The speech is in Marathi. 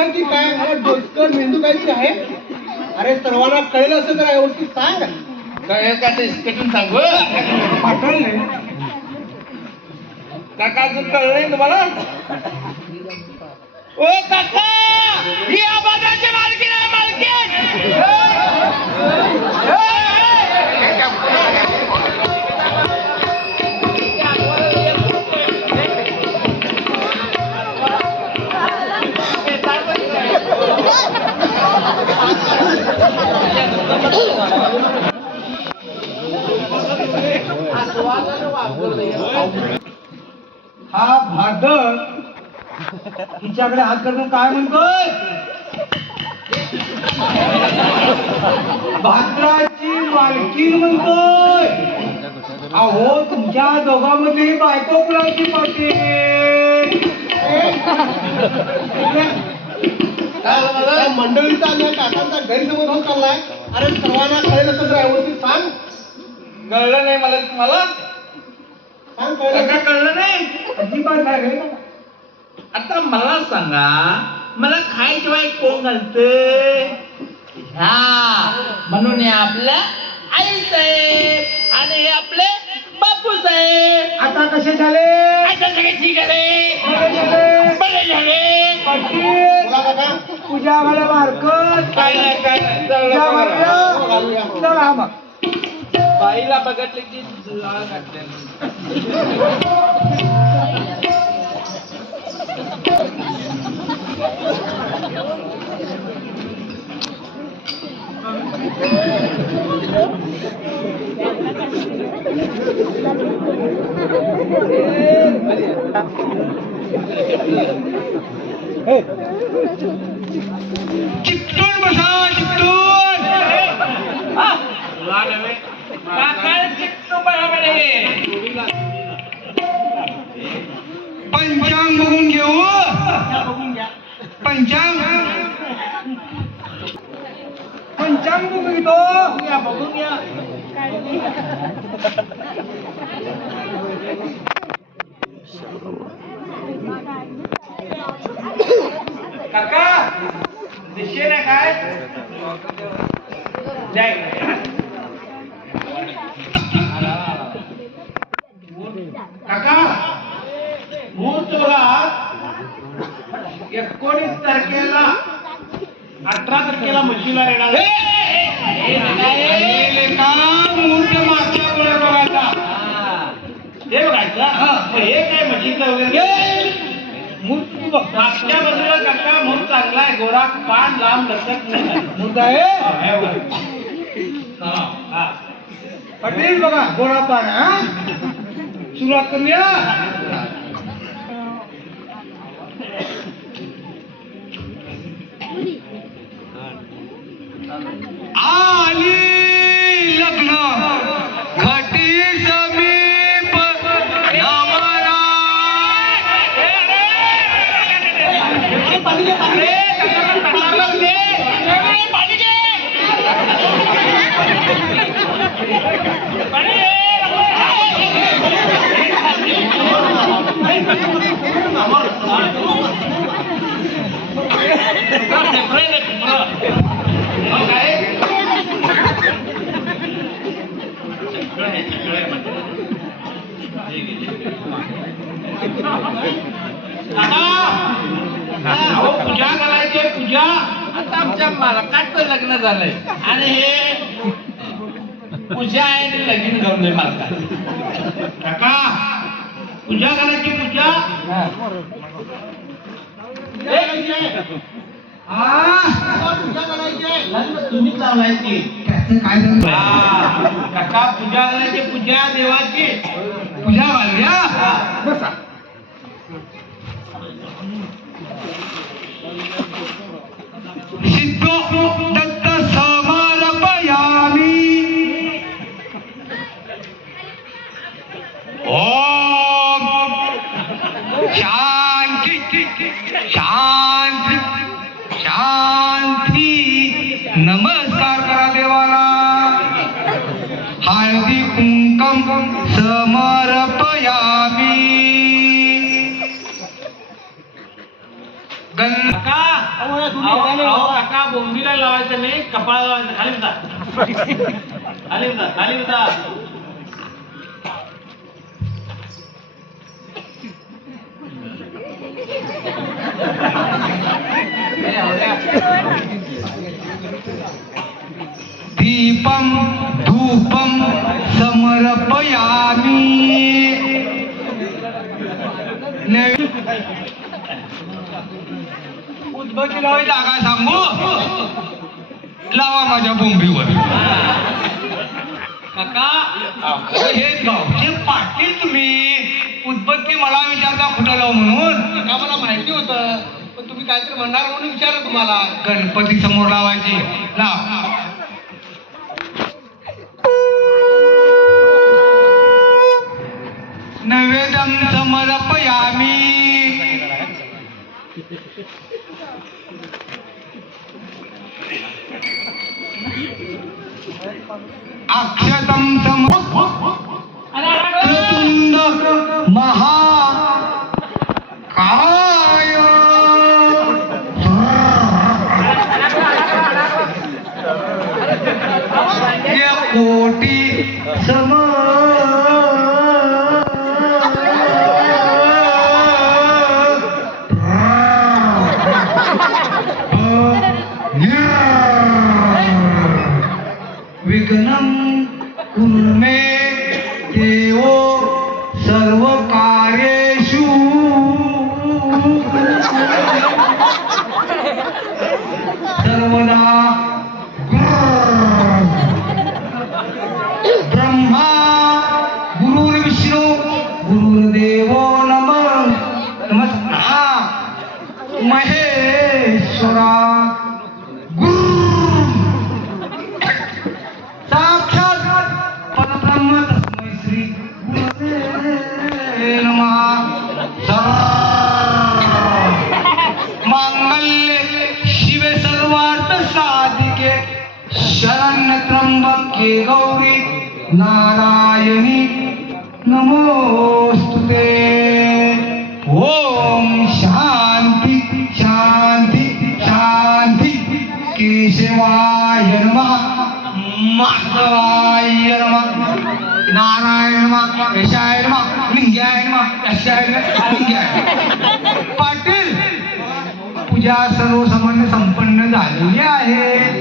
सांग की काय डोसकर मेंदू कायची आहे. अरे सर्वांना कळेल असं तर व्यवस्थित सांग. कळेल का ते इस्कटून सांगू पाठवले काका अजून कळलं नाही तुम्हाला. ओ काका ही आबादाची मालकीण आहे मालकीण. हा भादर तिच्याकडे हात करून काय म्हणतोय. भाद्राची मालकीण म्हणतोय. अहो तुमच्या दोघांमध्ये बायको कुणाची पाटील. मंडळीचा आणि काकांचा गैरसमज होत चाललाय. अरे सर्वांना कळेल असं तर व्यवस्थित सांग. कळलं नाही मला तुम्हाला. सांग कळलं काका कळलं नाही. अजिबात नाही रे. आता मला सांगा मला खायशिवाय कोण घालते. हा म्हणून हे आपल्या आई साहेब आणि हे आपले बापू साहेब. आता कसे झाले. आता सगळे ठीक आहे बरे झाले. पूजा घाला मारकत काय नाही काय नाही. पूजा घालूया. चला मग बाईला बघितलं की लाळ काढते. चिकटून बसा चिकटून. पंचांग बघून घेऊ. पंचांग पंचांग बघून घेतो. बघून घ्या. काका दिसते ना काय. काका मुहूर्त बघा 19 तारखेला 18 तारखेला म्हशीला येणार. मुहूर्त मागच्या पुढे बघायचा. हे बघायचं हे काय म्हशीचं वगैरे. मागच्या बाजूला काका मूळ चांगला आहे. गोरा पान लांब लक्षात नाही. मुहूर्त आहे पटेल बघा गोरा पान. सुरुवात करूया. आली लग्न घटी समीप नवरा. पूजा करायची पूजा. आता आमच्या मालकाचं लग्न झालंय आणि हे पूजा आहे आणि लगीन घालून मालकाचं. काका पूजा करायची पूजा. तुम्हीच लावलाय की काय झालं काका पूजा करायची पूजा देवाची. पूजा घालूया. बसा. सिद्धो दत्त समर्पयामि. ओम शांती शांती शांती. नमस्कार करा देवाला. हळदी कुंकम समर्पयामि. काका अहो काका बोंबीला लावायचं नाही, कपाळाला लावायचं. खाली उतर. खाली उतर, खाली उतर. दीपम धूपम समर्पयामि. उदबत्ती लावायची जागा सांगू? लावा माझ्या बोंबीवर. काका हे गावचे पाटील तुम्ही, उदबत्ती मला विचारता कुठं लावू म्हणून? का मला माहिती होतं, पण तुम्ही काहीतरी म्हणणार म्हणून विचारलं तुम्हाला. गणपती समोर लावायची. लाव. नैवेद्यम समर्पयामि. अक्षतम समर्पयामि. महाकाय कोटी सम विघ्नं कुरु मे देवो सर्व कार्येषु. सर्वदा ब्रह्मा गुरुर्विष्णू गुरुर्देवो नमस्कार महेश्वरा गुरु साक्षात परब्रह्म तस्मै श्री गुरवे नमः. मांगल्ये शिवे सर्वार्थ साधिके शरण्य त्र्यंबके गौरी नारायणी नमोस्तुते. ओम शांती शांती शांती. केशवाय नमः, माधवाय नमः, नारायण नमः, यशाय नमः, लिंगाय नमः, यशाय नमः, लिंगाय. पाटील पूजा सर्वसामान्य संपन्न झालेली आहे.